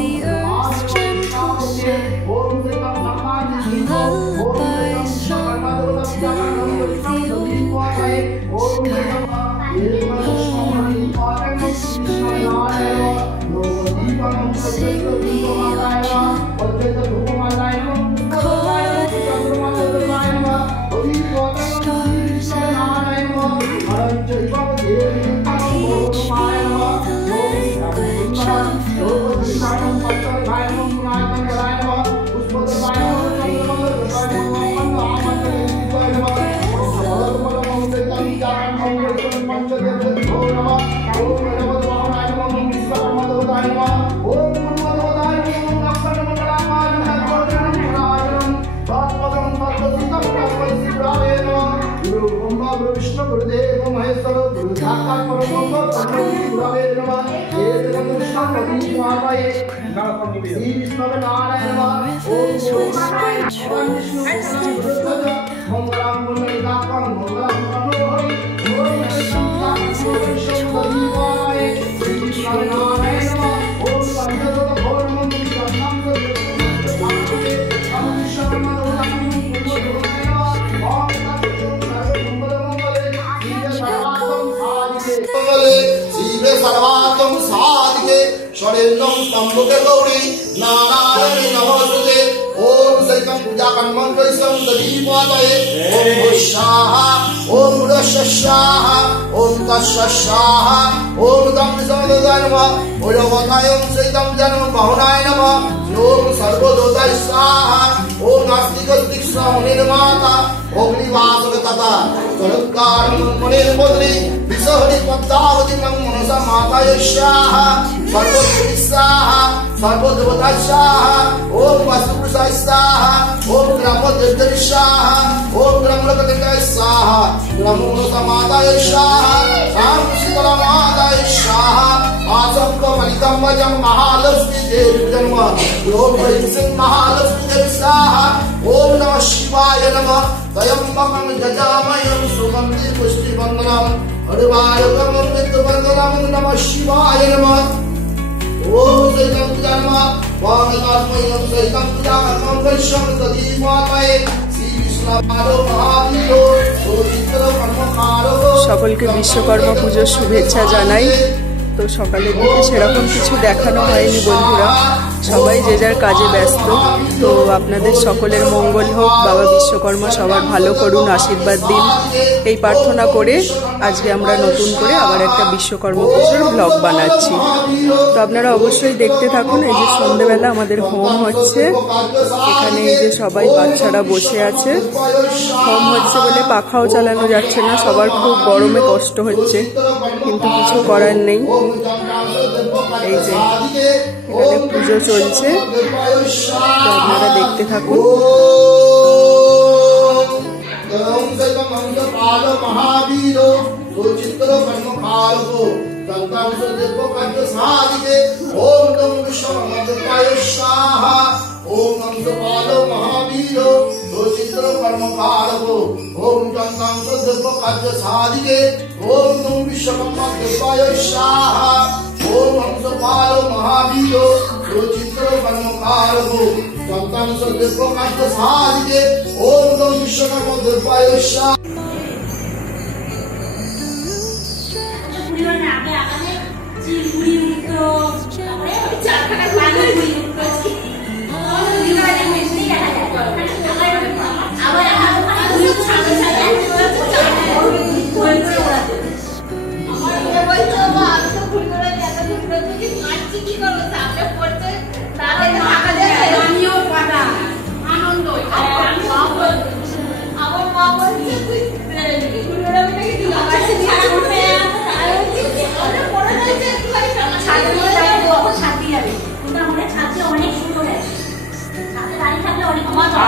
The earth's gentle sway, lullaby sung to the open sky. Whispering high, sing me your tune. Caught in the wind, stars align. Teach me the language of the stories that सर्वात्म साधिके शरीरं तंबुके गौरी नारायणी नमोस्तुते ओम सैकं पूजा कर्मंत्रं दीपादये ओम स्वाहा ओम रस्वाहा ओम तस्वाहा ओम दं विसर्जनाय नमः ओम वतायं सैतं जन्म बहुनाय नमः ओम सर्वदोताय स्वाहा ओम नास्तिक निर्माता अग्निवासक तथा कलंकारं मुनिर्मोदरी विसहरि पद्मावती मनसा माताय स्वाहा सर्वदेवताय सर्वदेवताय स्वाहा ओम वास्तुपुरुषाय स्वाहा ओम ग्रामदेवताय स्वाहा ओम ग्रामलोकदेवताय स्वाहा ग्राममनसा माताय स्वाहा शांतिकला माताय स्वाहा आसंक मलितम्बजं महालक्ष्मी देवी जन्म ओम हरिसिंह महालक्ष्मी देवी स्वाहा ओम नमः शिवाय नमः त्र्यंबकं यजामहे सुगंधि पुष्टिवर्धनम् अर्वायुकं मृत्युवर्धनम् नमः शिवाय नमः ओम सैकं पूजा नमः वामकास्मयं सैकं पूजा कर्मं वैश्वं तदीपातये श्री विष्णुपादो महावीरो सोचित्रो कर्मकारो সকলকে বিশ্বকর্মা পূজার শুভেচ্ছা জানাই। তো সকালের দিকে সেরকম কিছু দেখানো হয়নি বন্ধুরা, সবাই যে যার কাজে ব্যস্ত। তো আপনাদের সকলের মঙ্গল হোক, বাবা বিশ্বকর্মা সবার ভালো করুন, আশীর্বাদ দিন, এই প্রার্থনা করে আজকে আমরা নতুন করে আবার একটা বিশ্বকর্মা পুজোর ব্লগ বানাচ্ছি। তো আপনারা অবশ্যই দেখতে থাকুন। এই যে সন্ধ্যেবেলা আমাদের হোম হচ্ছে, এখানে এই যে সবাই বাচ্চারা বসে আছে। হোম হচ্ছে বলে পাখাও চালানো যাচ্ছে না, সবার খুব গরমে কষ্ট হচ্ছে, কিন্তু কিছু করার নেই। এই যে এখানে পুজো চলছে, তো আপনারা দেখতে থাকুন। ओम पालो महावीरो चित्र कर्म कारको ओम चंदन सुदर्भ कार्य साधिके ओम नम विश्वकर्मा देवाय स्वाहा ओम पालो महावीरो चित्र कर्म कारको चंदन सुदर्भ कार्य साधिके ओम नम विश्वकर्मा देवाय स्वाहा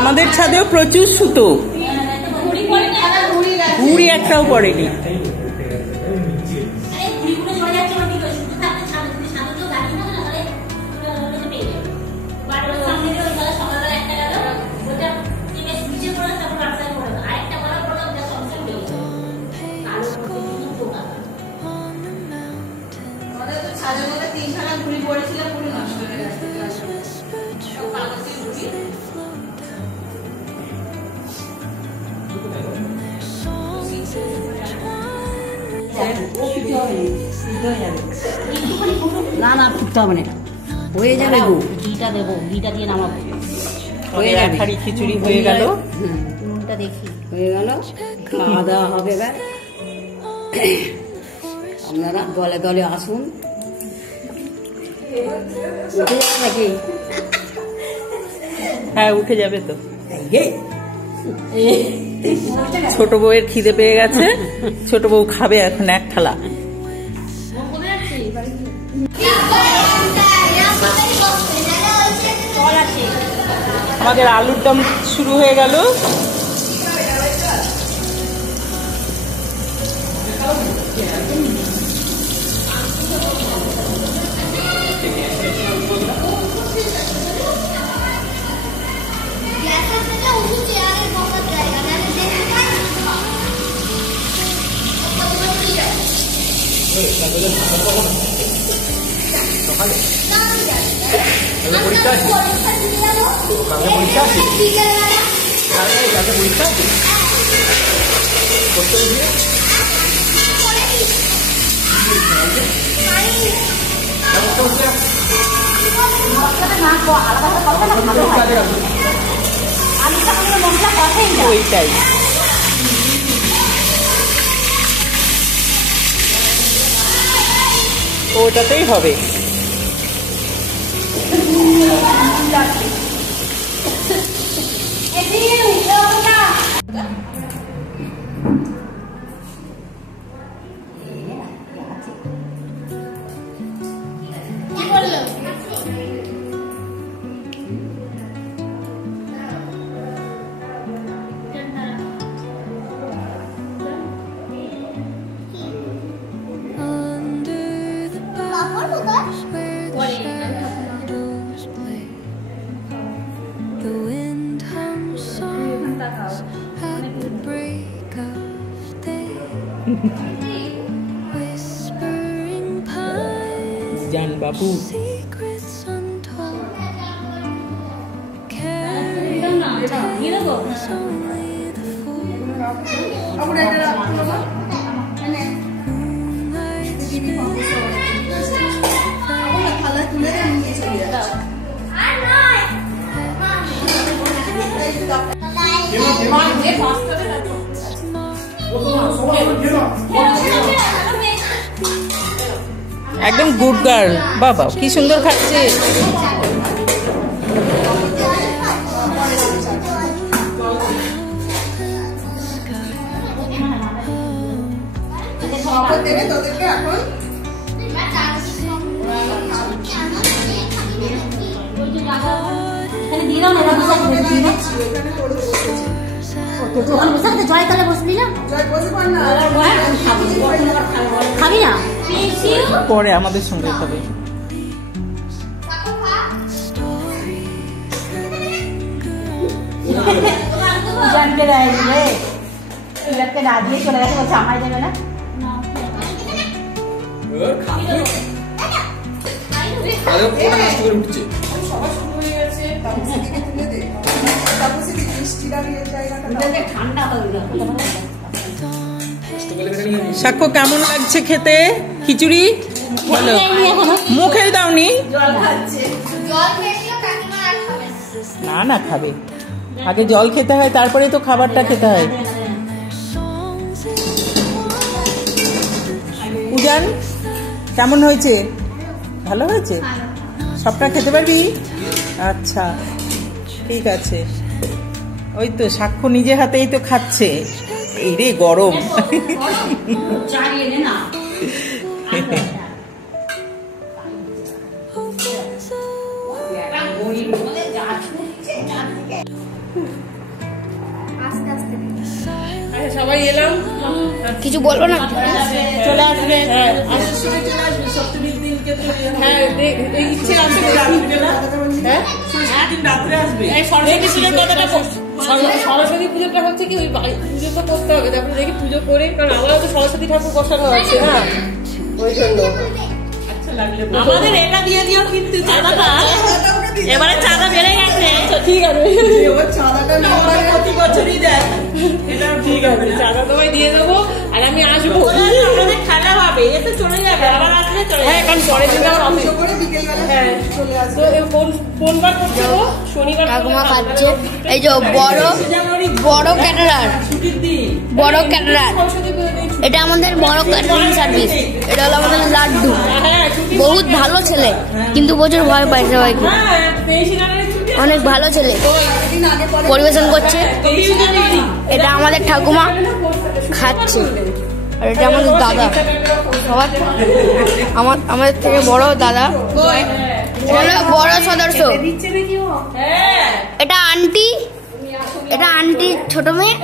আমাদের ছাদেও প্রচুর সুতো, ঘুড়ি একটাও পড়েনি। ঘুড়ি পড়েছিল, পুরো নষ্ট হয়ে গেছে। সব পালাতে ঘুড়ি। না না ফুটতে হবে না, হয়ে যাবে গো। ঘিটা দেবো, ঘিটা দিয়ে নামাবো, হয়ে যাবে। হাঁড়ি খিচুড়ি হয়ে গেল, নুনটা দেখি হয়ে গেল, খাওয়া দাওয়া হবে। এবার আপনারা দলে দলে আসুন। উঠে যাবে নাকি? হ্যাঁ উঠে যাবে তো। ছোট বউয়ের খিদে পেয়ে গেছে, ছোট বউ খাবে এখন এক থালা। আমাদের আলুর দম শুরু হয়ে গেল। ওইটাই ওটাতেই হবে। জান বাবু একদম গুড গার্ল। বাবা কি সুন্দর খাচ্ছে। জয়তলে বসবি না, খাবি না, পরে আমাদের সঙ্গে খাবে। রাজিয়ে চলে গেছে, বলছে আমায় দেবে না। সাক্ষ্য কেমন লাগছে খেতে খিচুড়ি? বলো, মুখে দাওনি? না না খাবে, আগে জল খেতে হয় তারপরে তো খাবারটা খেতে হয়। উজান কেমন হয়েছে? ভালো হয়েছে? সবটা খেতে পারবি? আচ্ছা ঠিক আছে। ওই তো সাক্ষ্য নিজে হাতেই তো খাচ্ছে। এই রে গরম। সবাই এলাম, কিছু বলবো না, চলে আসবে। হ্যাঁ চলে আসবে। সপ্তমীর দিনকে তো ইচ্ছে আছে হ্যাঁ রাত্রে আসবে। সরস্বতী পুজোর কথাটা, সরস্বতী পুজোটা হচ্ছে কি ওই পুজোটা করতে হবে, তারপরে দেখি পুজো করে, কারণ আমারও তো সরস্বতী ঠাকুর বসানো আছে না, ওই জন্য। আমাদের এটা দিয়ে দিও কিন্তু চাঁদাটা এবারে চাঁদা বেড়ে গেছে। ঠিক আছে প্রতি বছরই দেয়, ঠিক আছে চাঁদা তোমায় দিয়ে দেবো আর আমি আসবো। আমাদের খেলা হবে, এ তো চলে যাবে, আবার আসলে চলে যাবে। কারণ পরের দিন আমার অফিস। হ্যাঁ কোন বার করছে ও? শনিবার ঠাকুমা খাচ্ছে। এই যে বড় ক্যাটারার, বড় ক্যাটারার, এটা আমাদের বড় ক্যাটারিং সার্ভিস। এটা হলো আমাদের লাড্ডু, বহুত ভালো ছেলে, কিন্তু প্রচুর ভয় পায় সবাইকে। অনেক ভালো ছেলে, পরিবেশন করছে। এটা আমাদের ঠাকুমা খাচ্ছে, আর এটা আমাদের দাদা, সবার আমাদের থেকে বড় দাদা, বড় সদস্য। এটা আন্টি, এটা আন্টির ছোট মেয়ে।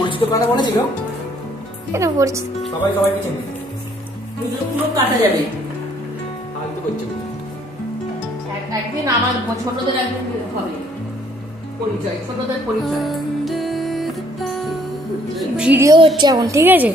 পরিচিত কথা বলেছিল, এটা পরিচিত, সবাই সবাইকে চেনে। পুরো কাটা যাবে ফালতু করছে। একদিন আমার ছোটদের একদিন হবে পরিচয়, ছোটদের পরিচয়। ভিডিও হচ্ছে এখন, ঠিক আছে।